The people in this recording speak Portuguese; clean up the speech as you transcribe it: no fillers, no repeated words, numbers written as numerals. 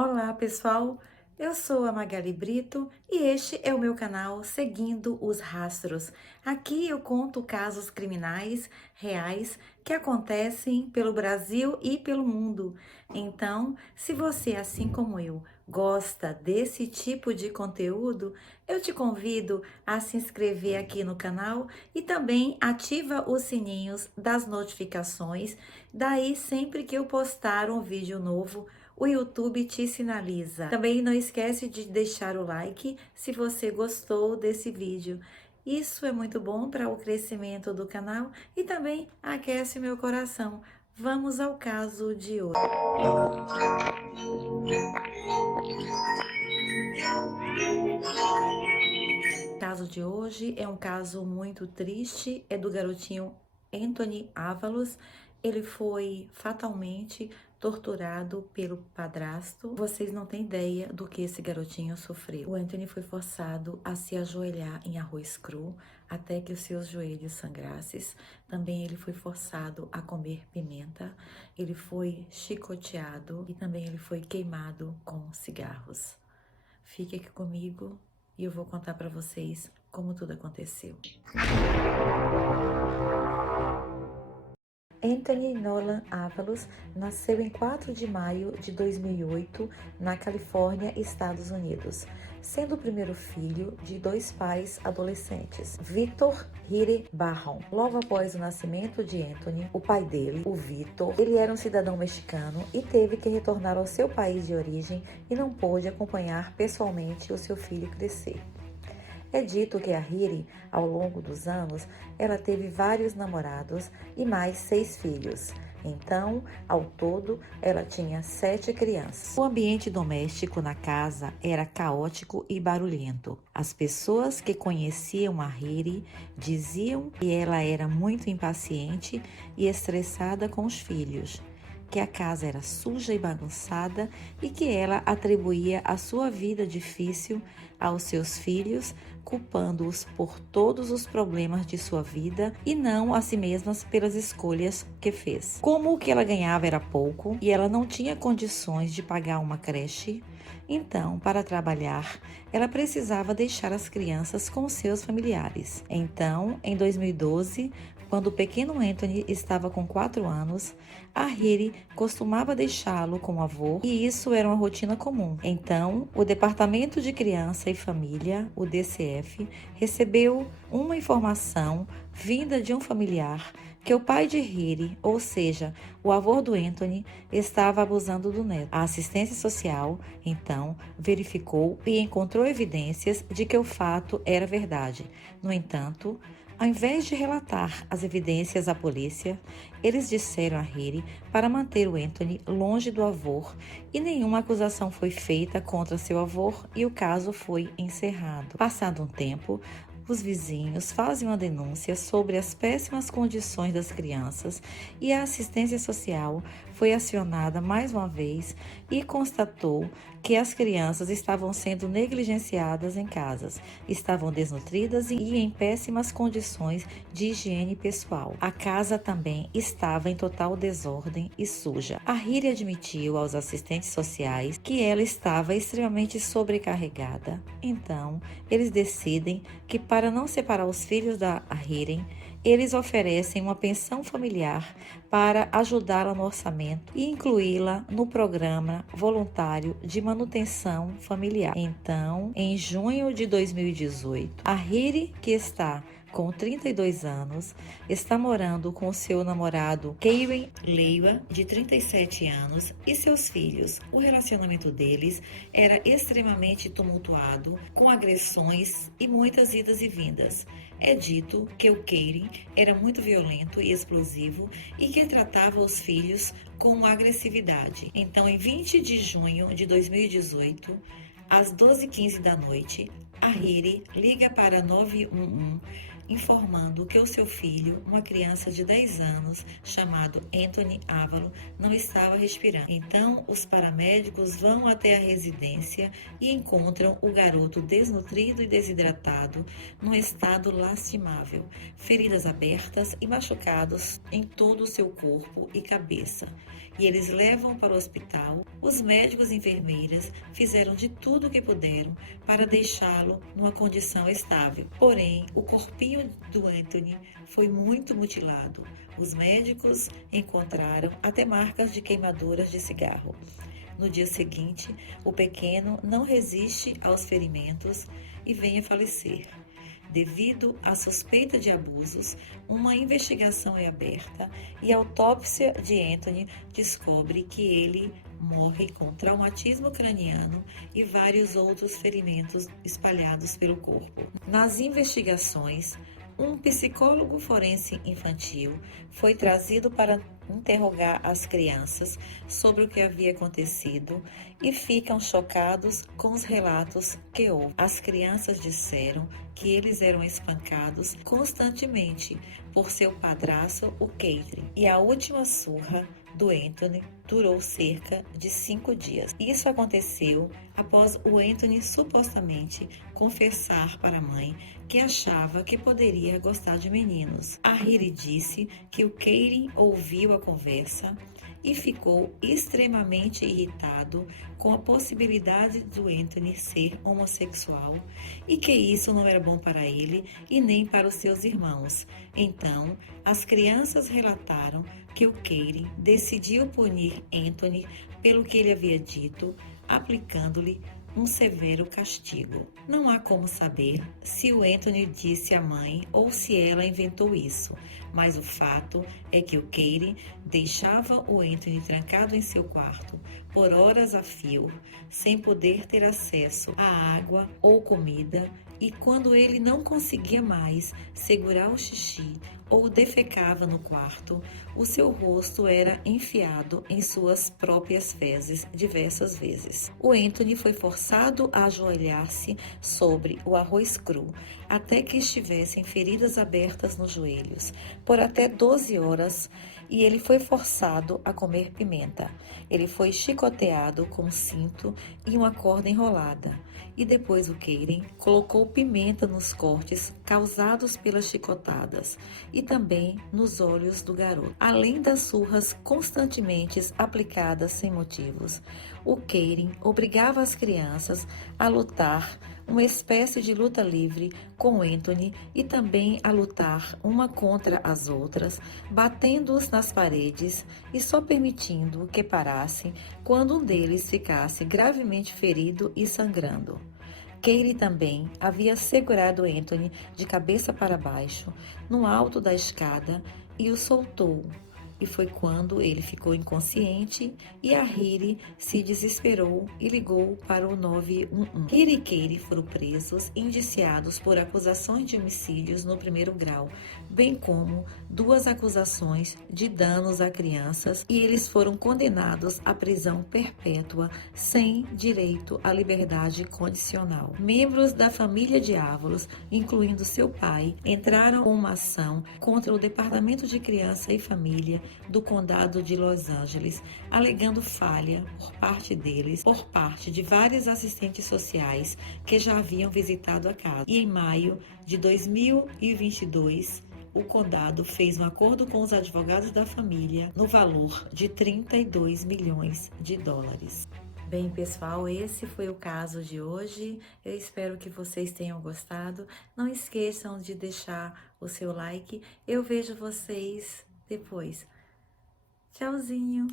Olá, pessoal! Eu sou a Magali Brito e este é o meu canal Seguindo os Rastros. Aqui eu conto casos criminais reais que acontecem pelo Brasil e pelo mundo. Então, se você, assim como eu, gosta desse tipo de conteúdo, eu te convido a se inscrever aqui no canal e também ativa os sininhos das notificações. Daí, sempre que eu postar um vídeo novo, o YouTube te sinaliza. Também não esquece de deixar o like se você gostou desse vídeo. Isso é muito bom para o crescimento do canal e também aquece meu coração. Vamos ao caso de hoje. O caso de hoje é um caso muito triste, é do garotinho Anthony Ávalos. Ele foi fatalmente torturado pelo padrasto. Vocês não têm ideia do que esse garotinho sofreu. O Anthony foi forçado a se ajoelhar em arroz cru até que os seus joelhos sangrassem. Também ele foi forçado a comer pimenta. Ele foi chicoteado e também ele foi queimado com cigarros. Fique aqui comigo e eu vou contar para vocês como tudo aconteceu. Anthony Nolan Ávalos nasceu em 4 de maio de 2008 na Califórnia, Estados Unidos, sendo o primeiro filho de 2 pais adolescentes, Victor Hire Barron. Logo após o nascimento de Anthony, o pai dele, o Victor, ele era um cidadão mexicano e teve que retornar ao seu país de origem e não pôde acompanhar pessoalmente o seu filho crescer. É dito que a Hiri, ao longo dos anos, ela teve vários namorados e mais 6 filhos. Então, ao todo, ela tinha 7 crianças. O ambiente doméstico na casa era caótico e barulhento. As pessoas que conheciam a Hiri diziam que ela era muito impaciente e estressada com os filhos, que a casa era suja e bagunçada e que ela atribuía a sua vida difícil aos seus filhos, culpando-os por todos os problemas de sua vida e não a si mesma pelas escolhas que fez. Como o que ela ganhava era pouco e ela não tinha condições de pagar uma creche, então, para trabalhar, ela precisava deixar as crianças com seus familiares. Então, em 2012, quando o pequeno Anthony estava com 4 anos, a Hiri costumava deixá-lo com o avô e isso era uma rotina comum. Então, o Departamento de Criança e Família, o DCF, recebeu uma informação vinda de um familiar que o pai de Hiri, ou seja, o avô do Anthony, estava abusando do neto. A assistência social, então, verificou e encontrou evidências de que o fato era verdade. No entanto, ao invés de relatar as evidências à polícia, eles disseram a Hiri para manter o Anthony longe do avô e nenhuma acusação foi feita contra seu avô e o caso foi encerrado. Passado um tempo, os vizinhos fazem uma denúncia sobre as péssimas condições das crianças e a assistência social foi acionada mais uma vez e constatou que as crianças estavam sendo negligenciadas em casas, estavam desnutridas e em péssimas condições de higiene pessoal. A casa também estava em total desordem e suja. A Hiri admitiu aos assistentes sociais que ela estava extremamente sobrecarregada. Então, eles decidem que para não separar os filhos da Hiri, eles oferecem uma pensão familiar para ajudá-la no orçamento e incluí-la no programa voluntário de manutenção familiar. Então, em junho de 2018, a Hiri, que está com 32 anos, está morando com seu namorado Keiren Leiva, de 37 anos, e seus filhos. O relacionamento deles era extremamente tumultuado, com agressões e muitas idas e vindas. É dito que o Keiren era muito violento e explosivo e que tratava os filhos com agressividade. Então, em 20 de junho de 2018, às 12h15 da noite, a Hiri liga para 911 informando que o seu filho, uma criança de 10 anos, chamado Anthony Ávalo, não estava respirando. Então, os paramédicos vão até a residência e encontram o garoto desnutrido e desidratado, num estado lastimável, feridas abertas e machucados em todo o seu corpo e cabeça. E eles levam para o hospital. Os médicos e enfermeiras fizeram de tudo o que puderam para deixá-lo numa condição estável. Porém, o corpinho do Anthony foi muito mutilado. Os médicos encontraram até marcas de queimaduras de cigarro. No dia seguinte, o pequeno não resiste aos ferimentos e vem a falecer. Devido à suspeita de abusos, uma investigação é aberta e a autópsia de Anthony descobre que ele morre com traumatismo craniano e vários outros ferimentos espalhados pelo corpo. Nas investigações, um psicólogo forense infantil foi trazido para interrogar as crianças sobre o que havia acontecido e ficam chocados com os relatos que houve. As crianças disseram que eles eram espancados constantemente por seu padrasto, o Catherine, e a última surra do Anthony durou cerca de 5 dias. Isso aconteceu após o Anthony supostamente confessar para a mãe que achava que poderia gostar de meninos. A Riri disse que o Catherine ouviu a conversa e ficou extremamente irritado com a possibilidade do Anthony ser homossexual e que isso não era bom para ele e nem para os seus irmãos. Então, as crianças relataram que o Catherine decidiu punir Anthony pelo que ele havia dito, aplicando-lhe um severo castigo. Não há como saber se o Anthony disse à mãe ou se ela inventou isso, mas o fato é que o Catherine deixava o Anthony trancado em seu quarto por horas a fio, sem poder ter acesso à água ou comida, e quando ele não conseguia mais segurar o xixi ou defecava no quarto, o seu rosto era enfiado em suas próprias fezes diversas vezes. O Anthony foi forçado a ajoelhar-se sobre o arroz cru, até que estivessem feridas abertas nos joelhos, por até 12 horas, e ele foi forçado a comer pimenta. Ele foi chicoteado com um cinto e uma corda enrolada, e depois o Catherine colocou pimenta nos cortes causados pelas chicotadas e também nos olhos do garoto. Além das surras constantemente aplicadas sem motivos, o Catherine obrigava as crianças a lutar uma espécie de luta livre com Anthony e também a lutar uma contra as outras, batendo-os nas paredes e só permitindo que parassem quando um deles ficasse gravemente ferido e sangrando. Catherine também havia segurado Anthony de cabeça para baixo, no alto da escada, e o soltou. E foi quando ele ficou inconsciente e a Riri se desesperou e ligou para o 911. Riri e Catherine foram presos e indiciados por acusações de homicídios no primeiro grau, bem como 2 acusações de danos a crianças, e eles foram condenados à prisão perpétua sem direito à liberdade condicional. Membros da família de Ávalos, incluindo seu pai, entraram com uma ação contra o Departamento de Criança e Família do Condado de Los Angeles, alegando falha por parte deles, por parte de vários assistentes sociais que já haviam visitado a casa. E em maio de 2022, o condado fez um acordo com os advogados da família no valor de 32 milhões de dólares. Bem, pessoal, esse foi o caso de hoje. Eu espero que vocês tenham gostado. Não esqueçam de deixar o seu like. Eu vejo vocês depois. Tchauzinho!